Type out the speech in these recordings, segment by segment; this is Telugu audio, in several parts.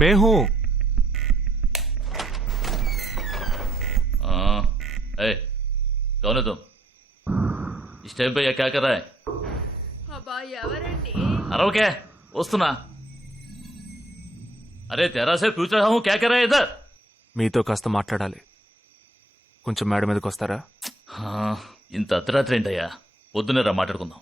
मैं हूं। ए, कौन है तुम? इस टाइम पे ये क्या कर रहा है? అబ్బా ఎవరండి? अरे क्या वस्तुना? अरे तेरा से पूछ रहा हूँ क्या कर रहा है इधर? మీతో కాస్త మాట్లాడాలి. కొంచెం మేడ మీదకి వస్తారా? ఇంత అర్ధరాత్రి ఏంటయ్యా? పొద్దున్నే రా మాట్లాడుకుందాం.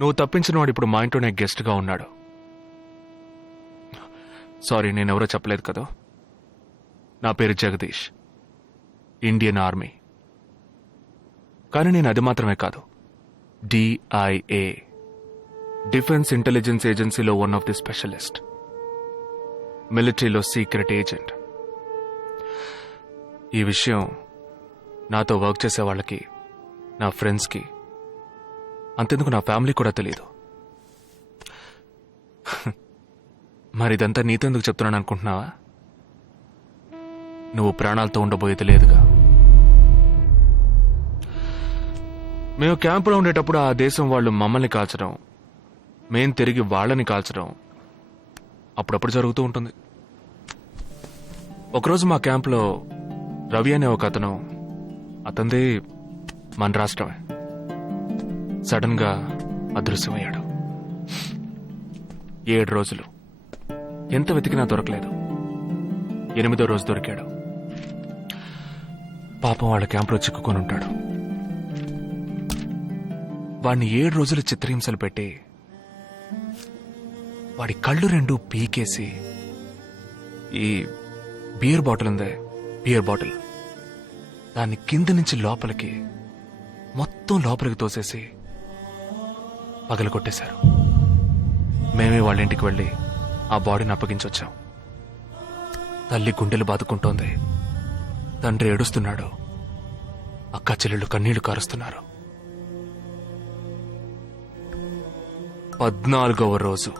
నువ్వు తప్పించిన వాడు ఇప్పుడు మా ఇంట్లోనే గెస్ట్ గా ఉన్నాడు. సారీ, నేనెవరో చెప్పలేదు కదా. నా పేరు జగదీష్, ఇండియన్ ఆర్మీ. కానీ నేను అది మాత్రమే కాదు, DIA, డిఫెన్స్ ఇంటెలిజెన్స్ ఏజెన్సీలో వన్ ఆఫ్ ది స్పెషలిస్ట్, మిలిటరీలో సీక్రెట్ ఏజెంట్. ఈ విషయం నాతో వర్క్ చేసే వాళ్ళకి, నా ఫ్రెండ్స్కి, అంతెందుకు నా ఫ్యామిలీ కూడా తెలియదు. మరి ఇదంతా నీతెందుకు చెప్తున్నాను అనుకుంటున్నావా? నువ్వు ప్రాణాలతో ఉండబోయేది లేదుగా. మేము క్యాంపులో ఉండేటప్పుడు ఆ దేశం వాళ్ళు మమ్మల్ని కాల్చడం, మేం తిరిగి వాళ్ళని కాల్చడం అప్పుడప్పుడు జరుగుతూ ఉంటుంది. ఒకరోజు మా క్యాంప్లో రవి అనే ఒక అతను, అతనిది మన రాష్ట్రమే, సడన్ గా అదృశ్యమయ్యాడు. 7 రోజులు ఎంత వెతికినా దొరకలేదు. 8వ రోజు దొరికాడు. పాపం వాళ్ళ క్యాంపులో చిక్కుకొని ఉంటాడు. వాడిని 7 రోజులు చిత్రహింసలు పెట్టి వాడి కళ్ళు 2 పీకేసి ఈ బియర్ బాటిల్ ఉందే, బియర్ బాటిల్, దాన్ని కింద నుంచి లోపలికి, మొత్తం లోపలికి తోసేసి పగల కొట్టేశారు. మేమే వాళ్ళ ఇంటికి వెళ్ళి ఆ బాడీని అప్పగించొచ్చాం. తల్లి గుండెలు బాదుకుంటోంది, తండ్రి ఏడుస్తున్నాడు, అక్క చెల్లెళ్ళు కన్నీళ్లు కారుస్తున్నారు. 14వ రోజు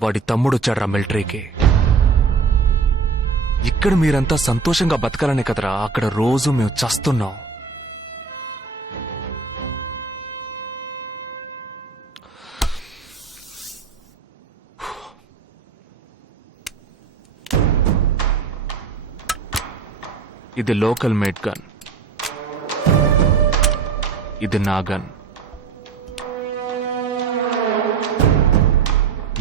వాడి తమ్ముడొచ్చాడు రా మిలిటరీకి. ఇక్కడ మీరంతా సంతోషంగా బతకాలనే కదరా అక్కడ రోజు మేము చస్తున్నాం. ఇది లోకల్ మేడ్ గన్, ఇది నా గన్.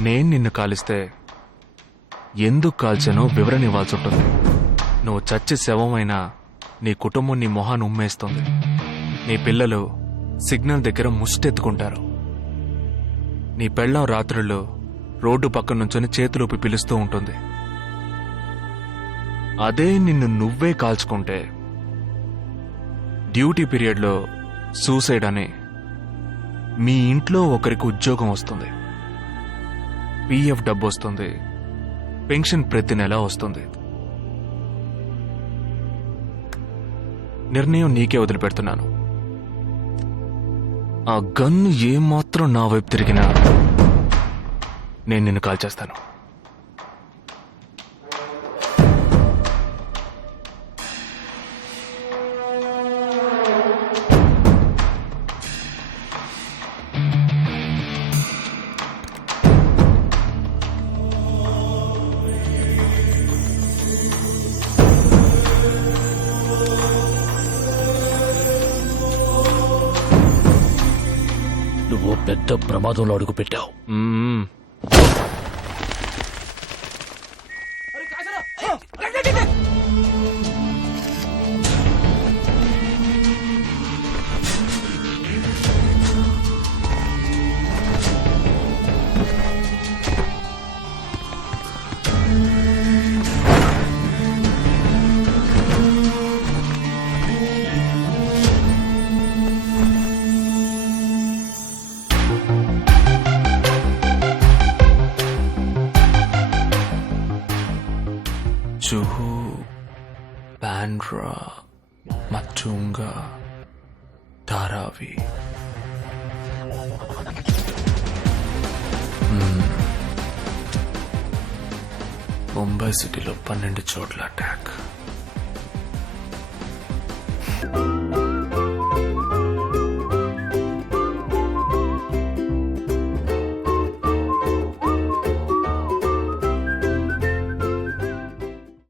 నేను నిన్ను కాలిస్తే ఎందుకు కాల్చానో వివరణ ఇవ్వాల్సి ఉంటుంది. నువ్వు చచ్చి శవమైనా నీ కుటుంబం నీ మొహాన్ని ఉమ్మేస్తుంది. నీ పిల్లలు సిగ్నల్ దగ్గర ముష్టెత్తుకుంటారు. నీ పెళ్ళం రాత్రుళ్ళు రోడ్డు పక్కన నుంచొని చేతులూపి పిలుస్తూ ఉంటుంది. అదే నిన్ను నువ్వే కాల్చుకుంటే డ్యూటీ పీరియడ్లో సూసైడ్ అని మీ ఇంట్లో ఒకరికి ఉద్యోగం వస్తుంది, PF డబ్బు వస్తుంది, పెన్షన్ ప్రతి నెల వస్తుంది. నిర్ణయం నీకే వదిలిపెడుతున్నాను. ఆ గన్ను ఏమాత్రం నా వైపు తిరిగినా నేను నిన్ను కాల్చేస్తాను. నువ్వు పెద్ద ప్రమాదంలో అడుగు పెట్టావు. Juhu, Bandra, Matunga, Dharavi. Mumbai సిటీలో 12 చోట్ల అటాక్.